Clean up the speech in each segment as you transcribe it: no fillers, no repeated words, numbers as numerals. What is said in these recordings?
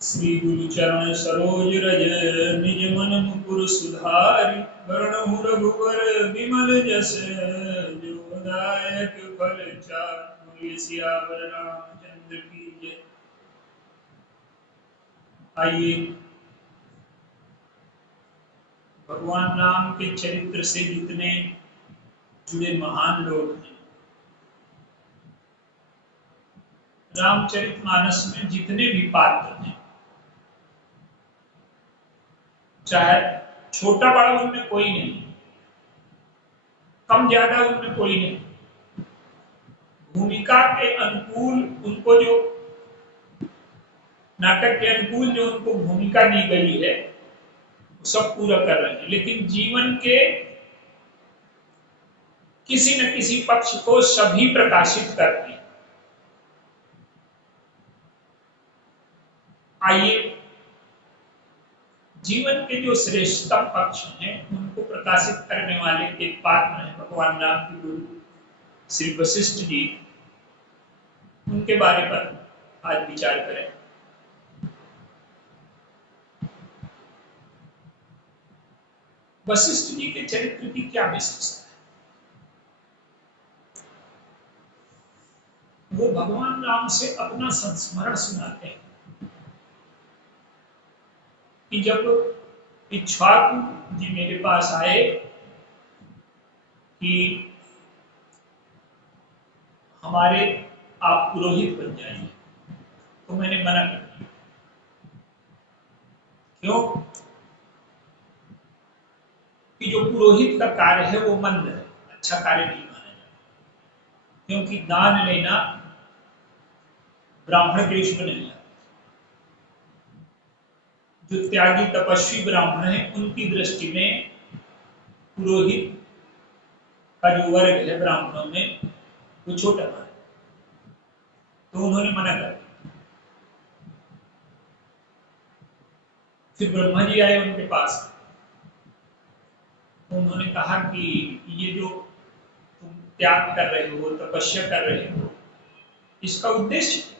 श्री गुरु चरण सरोज रज निज मन मुकुर सुधारि वरणहु रघुवर विमल जस जो दायक फल चारि सियावर रामचंद्र की जय। आइए भगवान राम के चरित्र से जितने जुड़े महान लोग हैं, रामचरितमानस में जितने भी पात्र हैं, चाहे छोटा बड़ा उनमें कोई नहीं, कम ज्यादा उनमें कोई नहीं, भूमिका के अनुकूल उनको जो नाटक के अनुकूल जो उनको भूमिका दी गई है सब पूरा कर रहे हैं, लेकिन जीवन के किसी न किसी पक्ष को सभी प्रकाशित करते हैं। आइए जीवन के जो श्रेष्ठतम पक्ष हैं उनको प्रकाशित करने वाले एक पात्र हैं भगवान राम के गुरु श्री वशिष्ठ जी, उनके बारे पर आज विचार करें। वशिष्ठ जी के चरित्र की क्या विशेषता है? वो भगवान राम से अपना संस्मरण सुनाते हैं कि जब इक्ष्वाकु जी मेरे पास आए कि हमारे आप पुरोहित बन जाइए, तो मैंने मना कर दिया। क्यों? कि जो पुरोहित का कार्य है वो मंद है, अच्छा कार्य नहीं माना जाता, क्योंकि दान लेना ब्राह्मण के ईश्वर नहीं आता। जो त्यागी तपस्वी ब्राह्मण है उनकी दृष्टि में पुरोहित का जो वर्ग है ब्राह्मणों में वो छोटा माना, तो उन्होंने मना कर दिया। फिर ब्रह्मा जी आए उनके पास, उन्होंने कहा कि ये जो तुम त्याग कर रहे हो, तपस्या कर रहे हो, इसका उद्देश्य।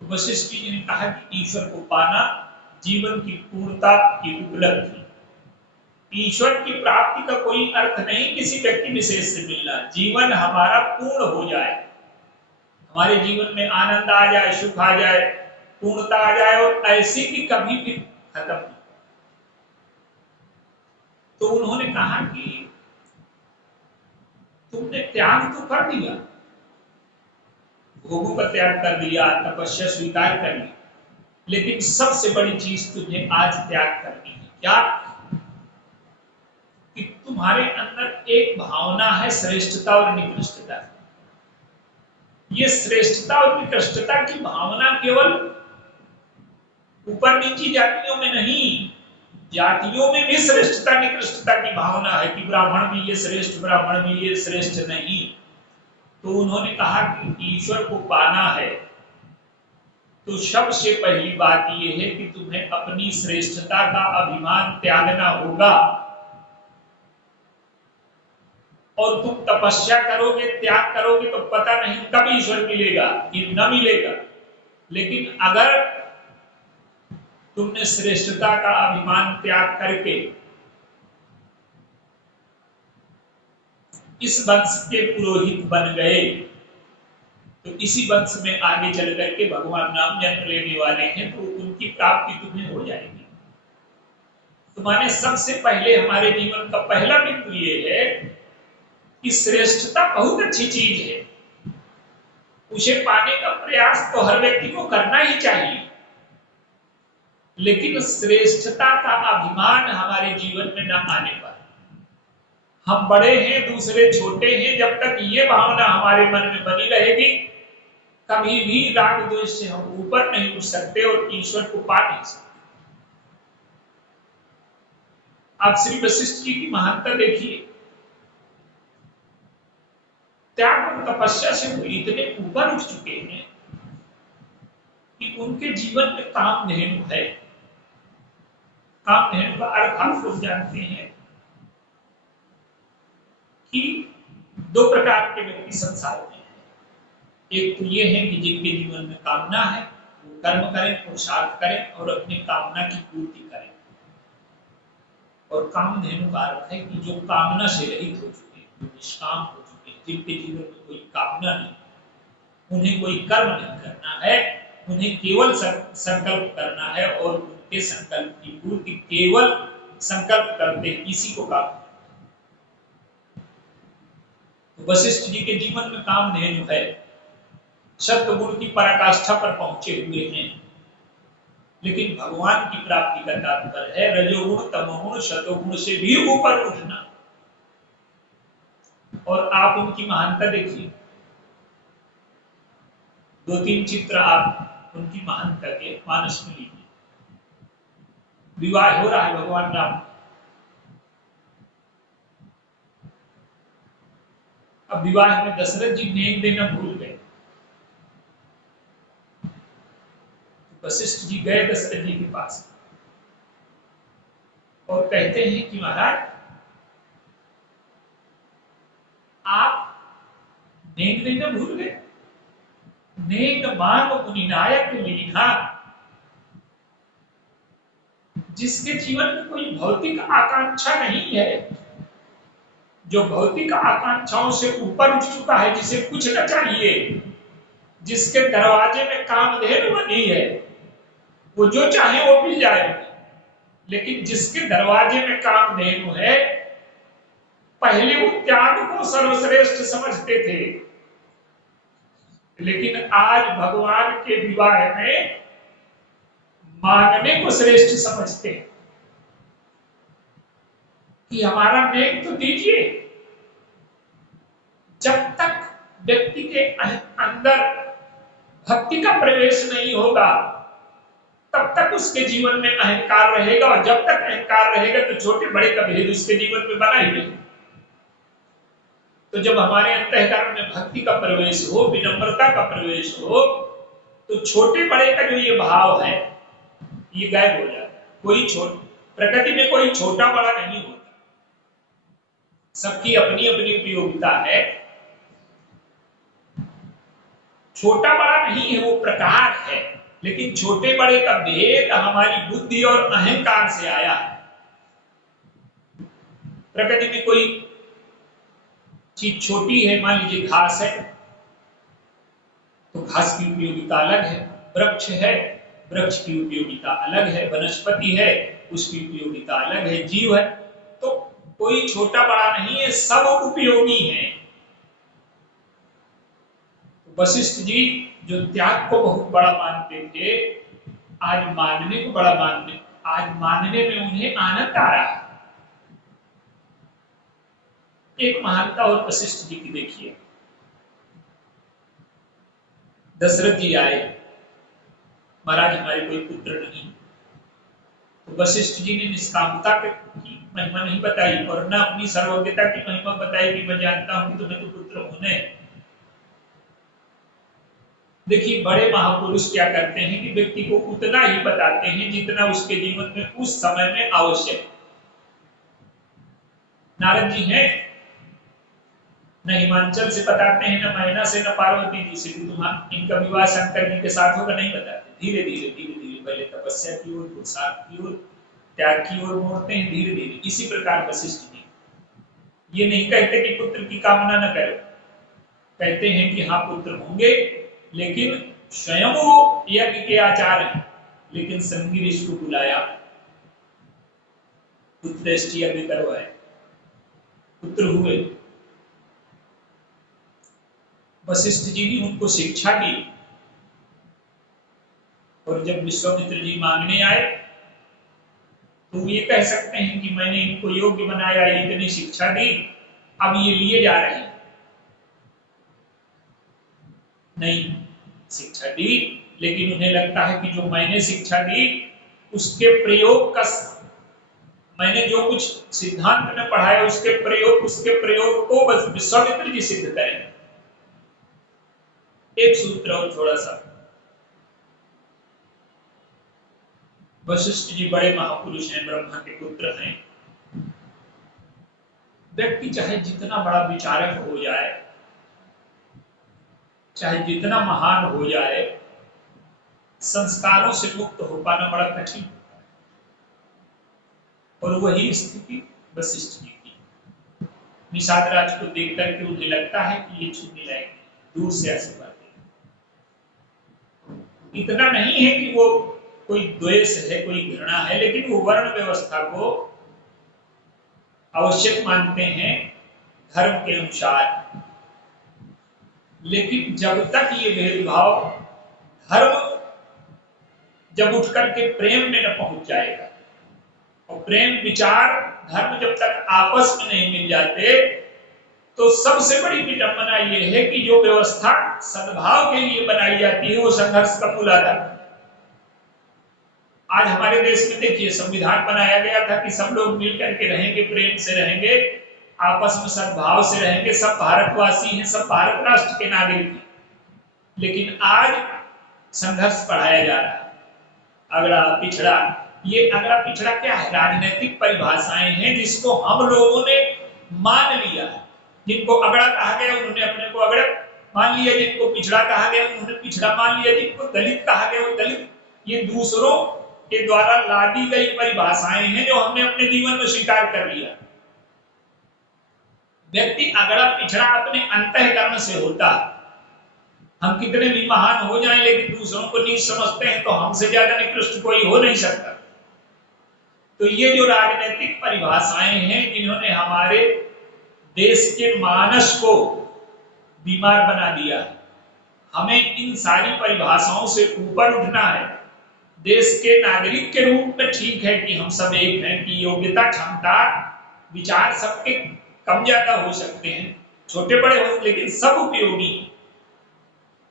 तो वशिष्ठ जी ने कहा कि ईश्वर को पाना जीवन की पूर्णता की उपलब्धि। ईश्वर की प्राप्ति का कोई अर्थ नहीं किसी व्यक्ति विशेष से मिलना, जीवन हमारा पूर्ण हो जाए, हमारे जीवन में आनंद आ जाए, सुख आ जाए, पूर्णता आ जाए, और ऐसी की कभी भी खत्म नहीं। तो उन्होंने कहा कि तुमने त्याग तो कर दिया, भोगों का त्याग कर दिया, तपस्या स्वीकार कर ली, लेकिन सबसे बड़ी चीज तुझे आज त्याग करनी है। क्या? कि तुम्हारे अंदर एक भावना है श्रेष्ठता और निकृष्टता। ये श्रेष्ठता और निकृष्टता की भावना केवल ऊपर नीची जातियों में नहीं, जातियों में भी श्रेष्ठता निकृष्टता की भावना है कि ब्राह्मण भी ये श्रेष्ठ, ब्राह्मण भी ये श्रेष्ठ नहीं। तो उन्होंने कहा कि ईश्वर को पाना है तो सबसे पहली बात यह है कि तुम्हें अपनी श्रेष्ठता का अभिमान त्यागना होगा, और तुम तपस्या करोगे, त्याग करोगे तो पता नहीं कब ईश्वर मिलेगा कि न मिलेगा, लेकिन अगर तुमने श्रेष्ठता का अभिमान त्याग करके इस वंश के पुरोहित बन गए तो इसी वंश में आगे चल करके भगवान राम जन्म लेने वाले हैं, तो उनकी प्राप्ति तुम्हें हो जाएगी। तुम्हारे सबसे पहले हमारे जीवन का पहला बिंदु ये है कि श्रेष्ठता बहुत अच्छी चीज है, उसे पाने का प्रयास तो हर व्यक्ति को करना ही चाहिए, लेकिन श्रेष्ठता का अभिमान हमारे जीवन में न आने पर, हम बड़े हैं दूसरे छोटे हैं, जब तक ये भावना हमारे मन में बनी रहेगी कभी भी राग द्वेष से हम ऊपर नहीं उठ सकते और ईश्वर को पा नहीं सकते। आप श्री वशिष्ठ जी की महानता देखिए, त्याग और तपस्या से वो इतने ऊपर उठ चुके हैं कि उनके जीवन में कामधेनु है। कामधेनु का अर्थ आप लोग जानते हैं कि दो प्रकार के व्यक्ति संसार में हैं। एक तो ये है कि जिनके जीवन में कामना है वो कर्म करें, पुरुषार्थ करें और अपनी कामना की पूर्ति करें। और कामधेनु का अर्थ है कि जो कामना से रहित हो चुके हैं, जो निष्काम हो चुके हैं, जिनके जीवन में कोई कामना नहीं, उन्हें कोई कर्म नहीं करना है, उन्हें केवल संकल्प करना है और उनके संकल्प की पूर्ति केवल संकल्प करते इसी को काम। तो वशिष्ठ जी के जीवन में कामधेनु है, सत्वगुण की पराकाष्ठा पर पहुंचे हुए हैं, लेकिन भगवान की प्राप्ति का तात्पर्य है रजोगुण, तमोगुण, शतोगुण से भी ऊपर उठना। और आप उनकी महानता देखिए, 2-3 चित्र आप उनकी महानता के मानस में लीजिए। विवाह हो रहा है भगवान राम, अब विवाह में दशरथ जी नेक देना भूल गए। वशिष्ठ जी गए दशरथ जी के पास और कहते हैं कि महाराज आप नेक देना भूल गए। नेक मांग मुनिनायक लीना, जिसके जीवन में कोई भौतिक आकांक्षा नहीं है, जो भौतिक आकांक्षाओं से ऊपर उठ चुका है, जिसे कुछ न चाहिए, जिसके दरवाजे में कामधेनु बनी है, वो जो चाहे वो मिल जाएगा। लेकिन जिसके दरवाजे में कामधेनु है, पहले वो त्याग को सर्वश्रेष्ठ समझते थे, लेकिन आज भगवान के विवाह में मांगने को श्रेष्ठ समझते हैं कि हमारा नेक तो दीजिए। जब तक व्यक्ति के अंदर भक्ति का प्रवेश नहीं होगा तब तक उसके जीवन में अहंकार रहेगा, और जब तक अहंकार रहेगा तो छोटे बड़े का भेद उसके जीवन में बना ही नहीं। तो जब हमारे अंतःकरण में भक्ति का प्रवेश हो, विनम्रता का प्रवेश हो, तो छोटे बड़े का जो ये भाव है ये गायब हो जाता है। कोई प्रकृति में कोई छोटा बड़ा नहीं होता, सबकी अपनी अपनी उपयोगिता है। छोटा बड़ा नहीं है, वो प्रकार है, लेकिन छोटे बड़े का भेद हमारी बुद्धि और अहंकार से आया है। प्रकृति में कोई चीज छोटी है, मान लीजिए घास है तो घास की उपयोगिता अलग है, वृक्ष है वृक्ष की उपयोगिता अलग है, वनस्पति है उसकी उपयोगिता अलग है, जीव है, तो कोई छोटा बड़ा नहीं है, सब उपयोगी है। वशिष्ठ जी जो त्याग को बहुत बड़ा मानते थे, आज मानने को बड़ा मानते, आज मानने में उन्हें आनंद आ रहा है। एक महानता और वशिष्ठ जी की देखिए। दशरथ जी आए, महाराज हमारे कोई पुत्र नहीं, तो वशिष्ठ जी ने निष्कामता की महिमा नहीं बताई और न अपनी सर्वज्ञता की महिमा बताई कि मैं जानता हूं कि तुम्हें तो पुत्र होने। देखिए बड़े महापुरुष क्या करते हैं कि व्यक्ति को उतना ही बताते हैं जितना उसके जीवन में उस समय में आवश्यक। नारद जी हैं, न हिमांचल से बताते हैं, न मैना से, न पार्वती जी से, तुम्हारा इनका विवाह शंकर जी के साथ होगा नहीं बताते। धीरे धीरे पहले तपस्या की ओर, पुरुषार्थ की ओर, त्याग की ओर मोड़ते हैं धीरे धीरे। इसी प्रकार वशिष्ठ जी ये नहीं कहते कि पुत्र की कामना न करो, कहते हैं कि हाँ पुत्र होंगे, लेकिन स्वयं वो यज्ञ के आचार हैं, लेकिन संगी ऋषि को बुलाया, पुत्रेष्ठ यज्ञ करवाए, पुत्र हुए। वशिष्ठ जी ने उनको शिक्षा दी, और जब विश्वामित्र जी मांगने आए तो ये कह सकते हैं कि मैंने इनको योग्य बनाया, इतनी शिक्षा दी, अब ये लिए जा रहे हैं। नहीं, शिक्षा दी, लेकिन उन्हें लगता है कि जो मैंने शिक्षा दी उसके प्रयोग का, मैंने जो कुछ सिद्धांत में पढ़ाया उसके प्रयोग को बस विश्वामित्र जी सिद्ध करें। एक सूत्र और थोड़ा सा, वशिष्ठ जी बड़े महापुरुष हैं, ब्रह्मा के पुत्र हैं। व्यक्ति चाहे जितना बड़ा विचारक हो जाए, चाहे जितना महान हो जाए, संस्कारों से मुक्त हो पाना बड़ा कठिन होता है। और वही स्थिति वशिष्ठ जी की। निषाद राज को देख करके उन्हें लगता है कि ये छूने लायक, दूर से आशीर्वाद दे। इतना नहीं है कि वो कोई द्वेष है, कोई घृणा है, लेकिन वो वर्ण व्यवस्था को आवश्यक मानते हैं धर्म के अनुसार। लेकिन जब तक ये भेदभाव धर्म जब उठ करके प्रेम में न पहुंच जाएगा, और प्रेम विचार धर्म जब तक आपस में नहीं मिल जाते, तो सबसे बड़ी विडंबना यह है कि जो व्यवस्था सद्भाव के लिए बनाई जाती है वो संघर्ष का मूलाधार है। आज हमारे देश में देखिए संविधान बनाया गया था कि सब लोग मिलकर के रहेंगे, प्रेम से रहेंगे, आपस में सद्भाव से रहेंगे, सब भारतवासी हैं, सब भारत राष्ट्र के नागरिक हैं। लेकिन आज संघर्ष बढ़ाया जा रहा है। अगड़ा पिछड़ा, ये अगड़ा पिछड़ा क्या है? राजनीतिक परिभाषाएं हैं जिसको हम लोगों ने मान लिया है। जिनको अगड़ा कहा गया उन्होंने अपने को अगड़ा मान लिया, जिनको पिछड़ा कहा गया उन्होंने पिछड़ा मान लिया, जिनको दलित कहा गया वो दलित। ये दूसरों के द्वारा लादी गई परिभाषाएं हैं जो हमने अपने जीवन में स्वीकार कर लिया। व्यक्ति अगड़ा पिछड़ा अपने अंतःकरण से होता है। हम कितने भी महान हो जाएं, लेकिन दूसरों को नीच समझते हैं तो हमसे ज्यादा निकृष्ट कोई हो नहीं सकता। तो ये जो राजनीतिक परिभाषाएं हैं जिन्होंने हमारे देश के मानस को बीमार बना दिया, हमें इन सारी परिभाषाओं से ऊपर उठना है। देश के नागरिक के रूप में ठीक है कि हम सब एक हैं, कि योग्यता, क्षमता, विचार सबके कम ज्यादा हो सकते हैं, छोटे बड़े हो, लेकिन सब उपयोगी।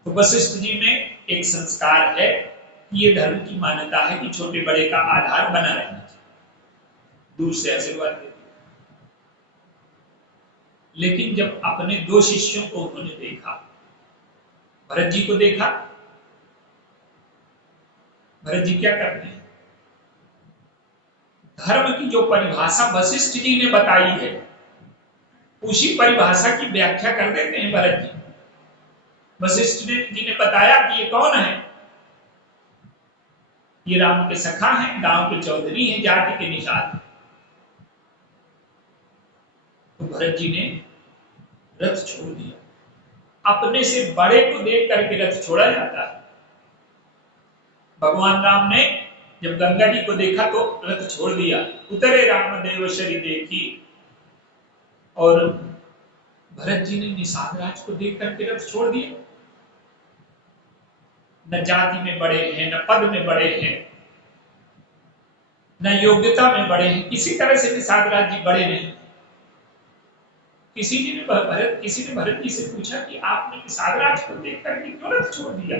तो वशिष्ठ जी में एक संस्कार है कि ये धर्म की मान्यता है कि छोटे बड़े का आधार बना रहना चाहिए, दूर से आशीर्वाद देते। लेकिन जब अपने दो शिष्यों को उन्होंने देखा, भरत जी को देखा, भरत जी क्या करते हैं? धर्म की जो परिभाषा वशिष्ठ जी ने बताई है उसी परिभाषा की व्याख्या कर देते हैं भरत जी। वशिष्ठ जी ने बताया कि ये कौन है? ये राम के सखा हैं, गांव के चौधरी हैं, जाति के निषाद। तो भरत जी ने रथ छोड़ दिया। अपने से बड़े को देख करके रथ छोड़ा जाता है। भगवान राम ने जब गंगा जी को देखा तो रथ छोड़ दिया। उतरे रामदेव शरी देखी। और भरत जी ने निषाद राज को देख करके रथ छोड़ दिया। न जाति में बड़े हैं, न पद में बड़े हैं, न योग्यता में बड़े हैं, किसी तरह से निषाद राज जी बड़े नहीं। किसी ने भरत जी से पूछा कि आपने निषाद राज को देख करके क्यों रथ छोड़ दिया?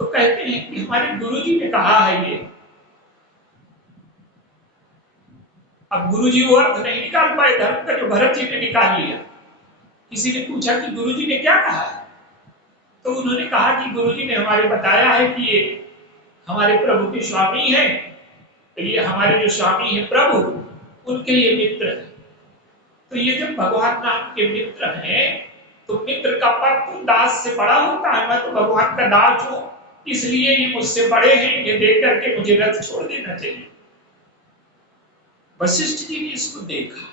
तो कहते हैं कि हमारे गुरुजी ने कहा है ये। अब गुरुजी वो अर्थ नहीं निकाल पाए धर्म का जो भरत जी ने निकाल लिया। किसी ने पूछा कि गुरुजी ने क्या कहा है? तो उन्होंने कहा कि गुरुजी ने हमारे बताया है कि ये हमारे प्रभु के स्वामी हैं, तो ये हमारे जो स्वामी हैं प्रभु, उनके ये मित्र हैं। तो ये जब भगवान राम के मित्र हैं तो मित्र का पद तो दास से बड़ा होता है। मैं तो भगवान का दास हूं, इसलिए ये मुझसे बड़े हैं, ये देख करके मुझे रथ छोड़ देना चाहिए। वशिष्ठ जी ने इसको देखा,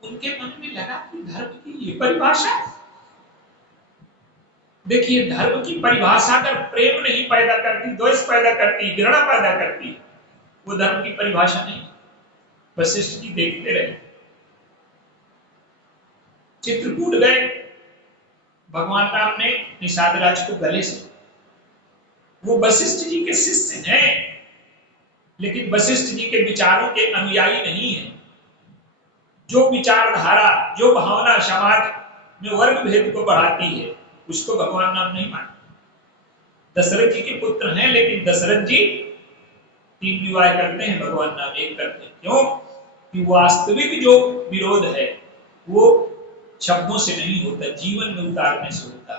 उनके मन में लगा कि धर्म की ये परिभाषा। देखिए, धर्म की परिभाषा अगर प्रेम नहीं पैदा करती, द्वेष पैदा करती, घृणा पैदा करती, वो धर्म की परिभाषा नहीं। वशिष्ठ जी देखते रहे। चित्रकूट गए, भगवान राम ने निषाद राज को गले से, वो वशिष्ठ जी के शिष्य हैं, लेकिन वशिष्ठ जी के विचारों के अनुयायी नहीं है। जो विचारधारा, जो भावना समाज में वर्ग भेद को बढ़ाती है, उसको भगवान राम नहीं मानते। दशरथ जी के पुत्र हैं, लेकिन दशरथ जी 3 विवाह करते हैं, भगवान राम 1 करते हैं। क्यों? कि वास्तविक जो विरोध है वो शब्दों से नहीं होता, जीवन में उतारने से होता।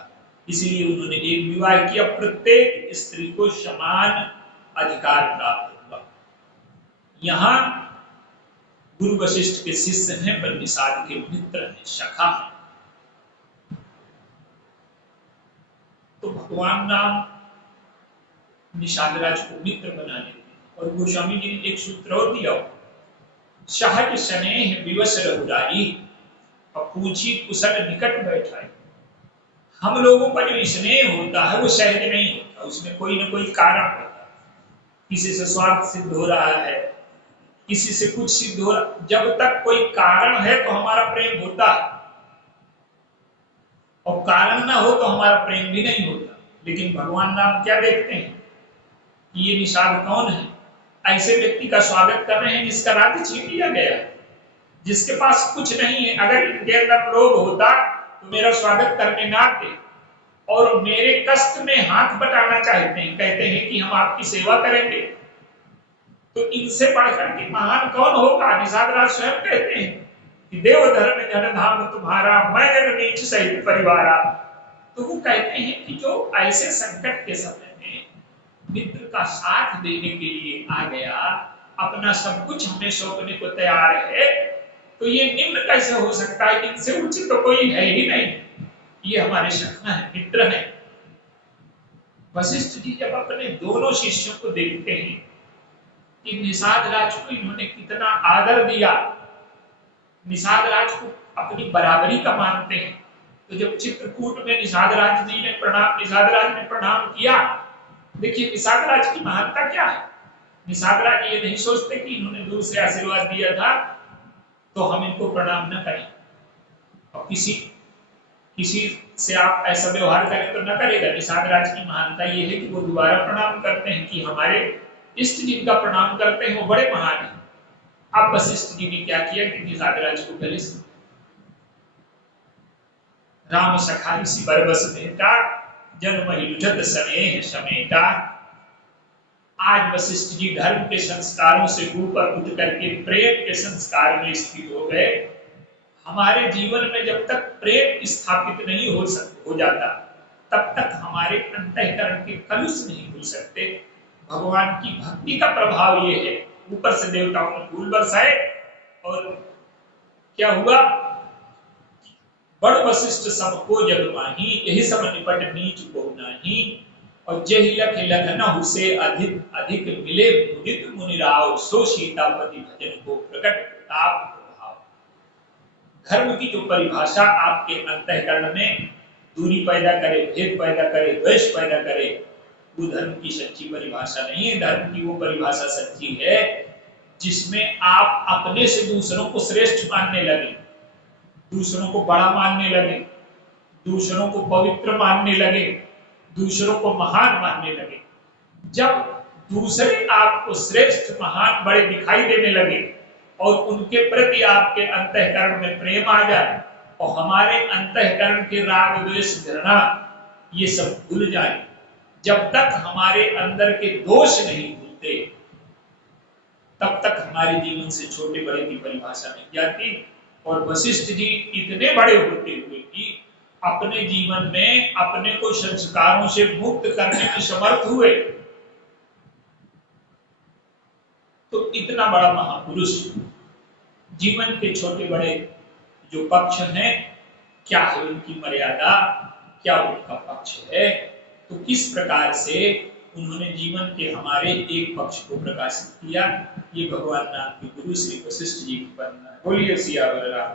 इसलिए उन्होंने 1 विवाह किया। प्रत्येक स्त्री को समान अधिकार प्राप्त हुआ। यहां गुरु वशिष्ठ के शिष्य हैं, पर निषाद के मित्र हैं, सखा हैं। तो भगवान राम निषाद राज को मित्र बना लेते हैं। और गोस्वामी जी ने एक सूत्र और दिया, सहज स्नेह विवश रघुराई, और पूछी कुशल निकट बैठाई। हम लोगों का जो स्नेह होता है वो सहज नहीं होता, उसमें कोई ना कोई कारण होता है। किसी से स्वार्थ सिद्ध हो रहा है, किसी से कुछ सिद्ध हो रहा है। जब तक कोई कारण है तो हमारा प्रेम होता है, और कारण ना हो तो हमारा प्रेम भी नहीं होता। लेकिन भगवान राम क्या देखते हैं कि ये निषाद कौन है, ऐसे व्यक्ति का स्वागत कर रहे हैं जिसका राज्य छीन लिया गया, जिसके पास कुछ नहीं है। अगर इनके अंदर लोभ होता तो मेरा स्वागत करने ना आते, और मेरे कष्ट में हाथ बटाना चाहते हैं, कहते हैं कि हम आपकी सेवा करेंगे। तो इनसे बढ़कर के महान कौन होगा। निषाद राज स्वयं कहते हैं कि देव धर्म धन धाम तुम्हारा, मैं जन नीच सहित परिवारा। तो वो कहते हैं कि जो ऐसे संकट के समय में मित्र का साथ देने के लिए आ गया, अपना सब कुछ हमें सौंपने को तैयार है, तो ये निम्न कैसे हो सकता है। इनसे उचित तो कोई है ही नहीं, ये हमारे सखा है, मित्र है। वशिष्ठ जी जब अपने दोनों शिष्यों को देखते हैं कि निषाद राज को इन्होंने कितना आदर दिया, निषाद राज को अपनी बराबरी का मानते हैं, तो जब चित्रकूट में निषाद राज ने प्रणाम किया। देखिए निषाद राज की महानता क्या है। निषाद राज ये नहीं सोचते कि इन्होंने दूर से आशीर्वाद दिया था तो हम इनको प्रणाम न करें, और किसी से आप ऐसा व्यवहार करें तो न करेगा। निषाद राज की महानता ये है कि वो दोबारा प्रणाम करते हैं, कि हमारे इष्ट जिनका प्रणाम करते हैं वो बड़े महान हैं। अब वशिष्ठ जी ने क्या किया कि निषाद राज को गले से राम सखा ऋषि बरबस भेटा, जन्म ही लुझत स्नेह समेटा। आज वशिष्ठ जी धर्म के संस्कारों से ऊपर उठ करके प्रेम के संस्कार में स्थित हो गए। हमारे जीवन में जब तक प्रेम स्थापित नहीं हो जाता, तब तक हमारे अंतःकरण के कलुष नहीं खुल सकते। भगवान की भक्ति का प्रभाव ये है, ऊपर से देवताओं ने फूल बरसाए, और क्या हुआ, बड़ वशिष्ठ सम को जग माही, यही सम निपट नीच को नाही। और जेहि लख लखनऊ से अधिक अधिक मिले मुदित मुनिराव, सो सीतापति भजन को प्रकट प्रताप प्रभाव। धर्म की जो परिभाषा आपके अंतःकरण में दूरी पैदा करे, भेद पैदा करे, द्वेष पैदा करे, वो धर्म की सच्ची परिभाषा नहीं है। धर्म की वो परिभाषा सच्ची है जिसमें आप अपने से दूसरों को श्रेष्ठ मानने लगे, दूसरों को बड़ा मानने लगे, दूसरों को पवित्र मानने लगे, दूसरों को महान मानने लगे। जब दूसरे आपको श्रेष्ठ महान बड़े दिखाई देने लगे और उनके प्रति आपके अंतःकरण में प्रेम आ जाए, और हमारे अंतःकरण के राग द्वेष घृणा ये सब भूल जाए, जब तक हमारे अंदर के दोष नहीं भूलते, तब तक हमारे जीवन से छोटे बड़े की परिभाषा नहीं जाती। और वशिष्ठ जी इतने बड़े होते हुए कि अपने जीवन में अपने को संस्कारों से मुक्त करने में समर्थ हुए, तो इतना बड़ा महापुरुष जीवन के छोटे बड़े जो पक्ष हैं, क्या है उनकी मर्यादा, क्या उनका पक्ष है, तो किस प्रकार से उन्होंने जीवन के हमारे एक पक्ष को प्रकाशित किया, ये भगवान राम के गुरु श्री वशिष्ठ जी की वंदना है। बोलिए सियावर राम।